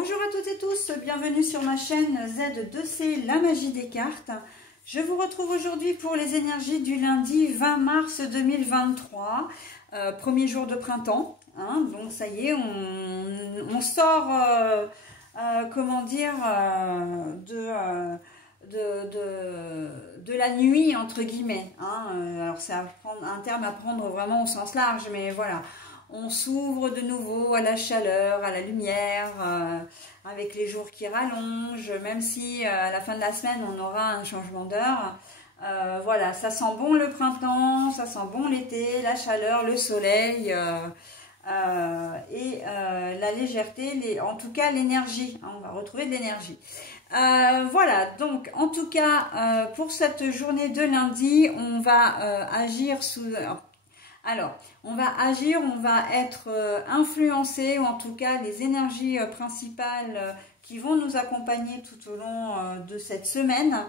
Bonjour à toutes et tous, bienvenue sur ma chaîne Z2C, la magie des cartes. Je vous retrouve aujourd'hui pour les énergies du lundi 20 mars 2023, premier jour de printemps. Hein, donc ça y est, on sort, comment dire, de la nuit, entre guillemets. Hein. Alors c'est un terme à prendre vraiment au sens large, mais voilà. On s'ouvre de nouveau à la chaleur, à la lumière, avec les jours qui rallongent, même si à la fin de la semaine, on aura un changement d'heure. Voilà, ça sent bon le printemps, ça sent bon l'été, la chaleur, le soleil et la légèreté, en tout cas l'énergie. Hein, on va retrouver de l'énergie. Voilà, donc en tout cas, pour cette journée de lundi, on va agir sous... Alors, on va être influencé, ou en tout cas les énergies principales qui vont nous accompagner tout au long de cette semaine,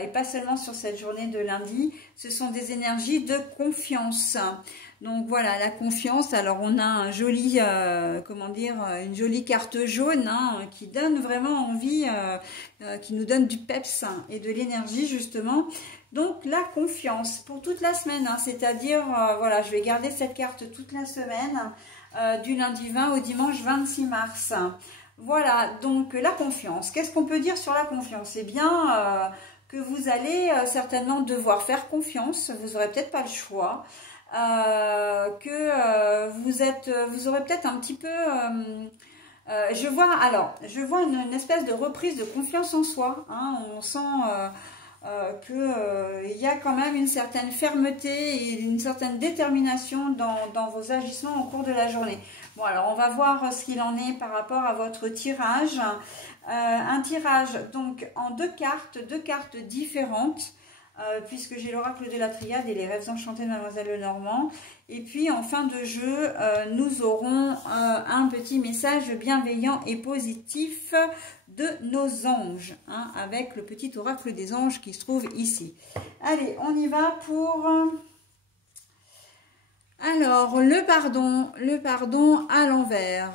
et pas seulement sur cette journée de lundi, ce sont des énergies de confiance. Donc voilà, la confiance, alors on a un joli, comment dire, une jolie carte jaune hein, qui donne vraiment envie, qui nous donne du peps et de l'énergie justement. Donc la confiance pour toute la semaine, hein, c'est-à-dire, voilà, je vais garder cette carte toute la semaine, du lundi 20 au dimanche 26 mars. Voilà, donc la confiance. Qu'est-ce qu'on peut dire sur la confiance? Eh bien, que vous allez certainement devoir faire confiance, vous n'aurez peut-être pas le choix. Vous aurez peut-être un petit peu... je vois une espèce de reprise de confiance en soi. Hein, on sent... qu'il y a quand même une certaine fermeté et une certaine détermination dans vos agissements au cours de la journée. Bon, alors on va voir ce qu'il en est par rapport à votre tirage. Un tirage donc en deux cartes différentes, puisque j'ai l'oracle de la Triade et les rêves enchantés de Mademoiselle Lenormand. Et puis en fin de jeu, nous aurons un petit message bienveillant et positif de nos anges, hein, avec le petit oracle des anges qui se trouve ici. Allez, on y va pour... Alors, le pardon à l'envers.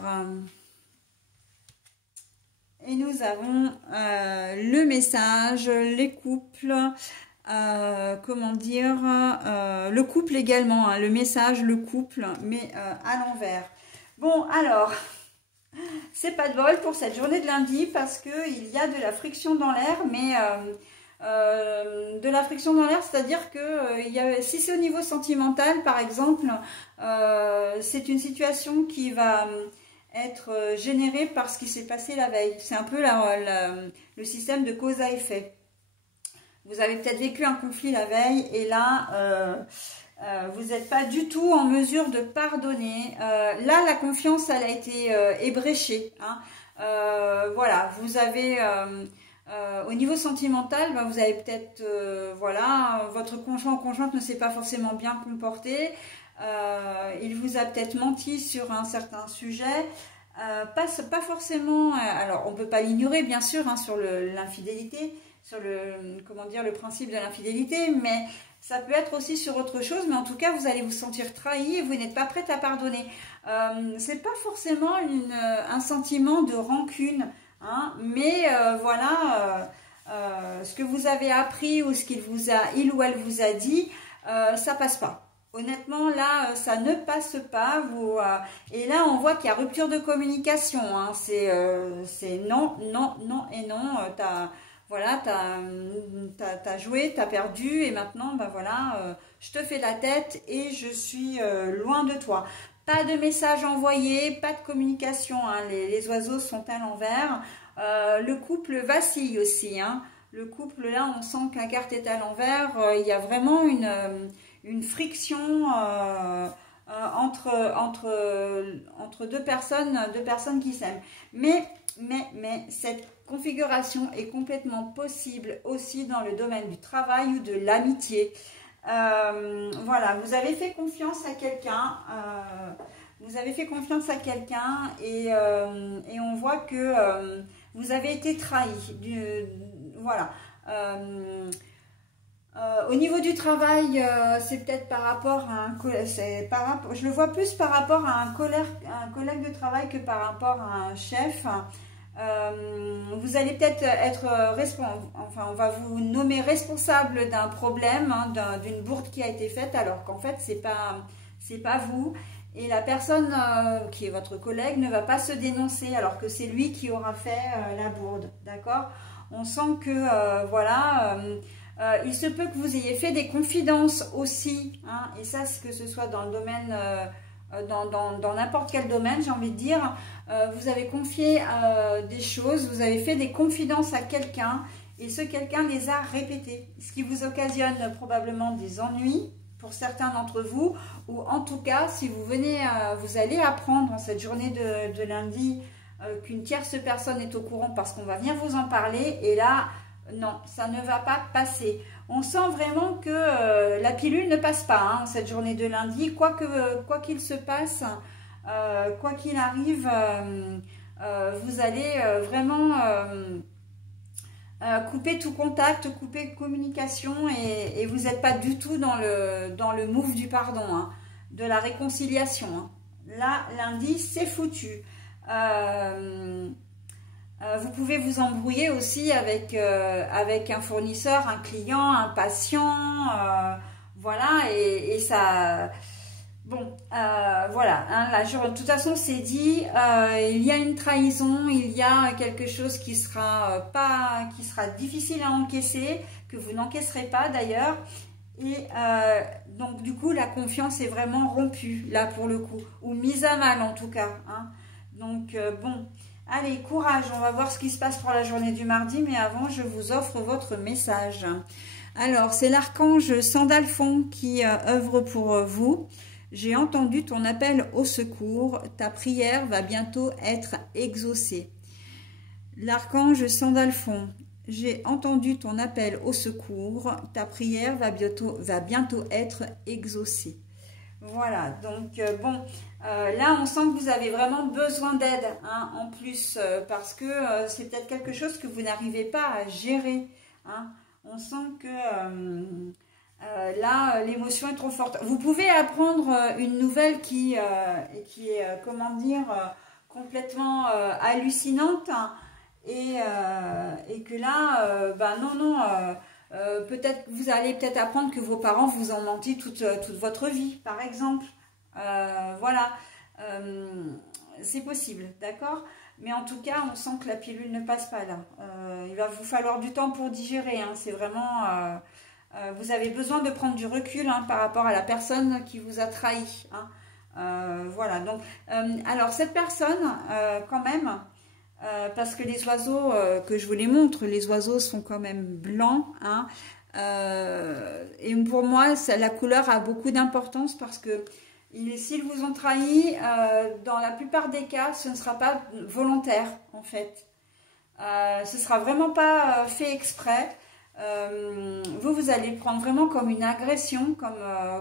Et nous avons le message, les couples... comment dire, le couple également, hein, le message, le couple, mais à l'envers. Bon, alors, c'est pas de bol pour cette journée de lundi parce qu'il y a de la friction dans l'air, mais de la friction dans l'air, c'est-à-dire que si c'est au niveau sentimental, par exemple, c'est une situation qui va être générée par ce qui s'est passé la veille. C'est un peu le système de cause à effet. Vous avez peut-être vécu un conflit la veille et là, vous n'êtes pas du tout en mesure de pardonner. Là, la confiance, elle a été ébréchée. Hein. Voilà, vous avez, au niveau sentimental, ben, vous avez peut-être, voilà, votre conjoint ou conjointe ne s'est pas forcément bien comporté. Il vous a peut-être menti sur un certain sujet. Pas forcément, alors on ne peut pas l'ignorer bien sûr hein, sur l'infidélité, sur le principe de l'infidélité, mais ça peut être aussi sur autre chose, mais en tout cas vous allez vous sentir trahi et vous n'êtes pas prête à pardonner. C'est pas forcément un sentiment de rancune, hein, mais voilà, ce que vous avez appris ou ce il ou elle vous a dit, ça passe pas. Honnêtement, là, ça ne passe pas. Et là, on voit qu'il y a rupture de communication. Hein. C'est non, non, non et non. Voilà, t'as joué, t'as perdu et maintenant, ben voilà, je te fais la tête et je suis loin de toi. Pas de message envoyé, pas de communication. Hein. Les oiseaux sont à l'envers. Le couple vacille aussi. Hein. Le couple, là, on sent que la carte est à l'envers. Il y a vraiment une friction entre deux personnes qui s'aiment. Mais cette configuration est complètement possible aussi dans le domaine du travail ou de l'amitié. Voilà, vous avez fait confiance à quelqu'un. Et on voit que vous avez été trahi. Voilà. Au niveau du travail, c'est peut-être par rapport à je le vois plus par rapport à un collègue de travail que par rapport à un chef. Vous allez peut-être être enfin, on va vous nommer responsable d'un problème, hein, d'une bourde qui a été faite, alors qu'en fait c'est pas vous. Et la personne qui est votre collègue ne va pas se dénoncer, alors que c'est lui qui aura fait la bourde, d'accord? On sent que voilà. Il se peut que vous ayez fait des confidences aussi, hein, et ça, que ce soit dans le domaine, dans n'importe quel domaine, j'ai envie de dire, vous avez confié des choses, vous avez fait des confidences à quelqu'un, et ce quelqu'un les a répétées, ce qui vous occasionne probablement des ennuis pour certains d'entre vous, ou en tout cas, si vous venez, vous allez apprendre en cette journée de lundi qu'une tierce personne est au courant parce qu'on va venir vous en parler, et là, non, ça ne va pas passer. On sent vraiment que la pilule ne passe pas, hein, cette journée de lundi. Quoi qu'il se passe, quoi qu'il arrive, vous allez vraiment couper tout contact, couper communication, et vous n'êtes pas du tout dans le move du pardon, hein, de la réconciliation. Hein. Là, lundi, c'est foutu. Vous pouvez vous embrouiller aussi avec un fournisseur, un client, un patient, voilà, et ça, bon, voilà, hein, là, de toute façon, c'est dit, il y a une trahison, il y a quelque chose qui sera difficile à encaisser, que vous n'encaisserez pas d'ailleurs, et donc du coup, la confiance est vraiment rompue, là, pour le coup, ou mise à mal en tout cas, hein. Donc, bon... Allez, courage, on va voir ce qui se passe pour la journée du mardi, mais avant, je vous offre votre message. Alors, c'est l'archange Sandalphon qui œuvre pour vous. J'ai entendu ton appel au secours, ta prière va bientôt être exaucée. L'archange Sandalphon, j'ai entendu ton appel au secours, ta prière va bientôt être exaucée. Voilà, donc bon, là on sent que vous avez vraiment besoin d'aide, hein, en plus, parce que c'est peut-être quelque chose que vous n'arrivez pas à gérer, hein. On sent que là l'émotion est trop forte. Vous pouvez apprendre une nouvelle qui est, comment dire, complètement hallucinante, hein, et que là, ben non, peut-être vous allez peut-être apprendre que vos parents vous ont menti toute votre vie, par exemple. Voilà, c'est possible, d'accord? Mais en tout cas, on sent que la pilule ne passe pas là. Il va vous falloir du temps pour digérer, hein. C'est vraiment... vous avez besoin de prendre du recul, hein, par rapport à la personne qui vous a trahi, hein. Voilà, donc... alors, cette personne, quand même... parce que les oiseaux que je vous les montre, les oiseaux sont quand même blancs, hein, et pour moi la couleur a beaucoup d'importance, parce que s'ils vous ont trahi, dans la plupart des cas ce ne sera pas volontaire en fait, ce sera vraiment pas fait exprès. Vous allez le prendre vraiment comme une agression, comme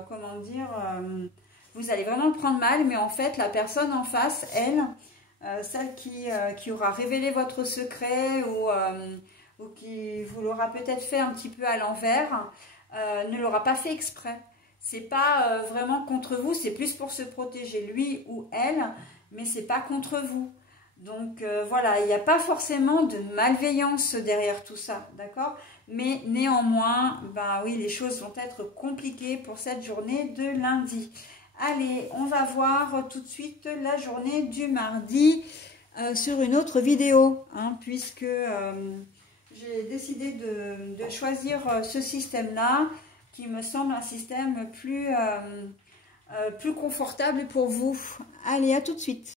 comment dire, vous allez vraiment le prendre mal, mais en fait la personne en face, elle, celle qui aura révélé votre secret, ou qui vous l'aura peut-être fait un petit peu à l'envers, ne l'aura pas fait exprès. C'est pas vraiment contre vous, c'est plus pour se protéger lui ou elle, mais c'est pas contre vous. Donc voilà, il n'y a pas forcément de malveillance derrière tout ça, d'accord? Mais néanmoins, ben oui, les choses vont être compliquées pour cette journée de lundi. Allez, on va voir tout de suite la journée du mardi sur une autre vidéo, hein, puisque j'ai décidé de choisir ce système-là, qui me semble un système plus confortable pour vous. Allez, à tout de suite.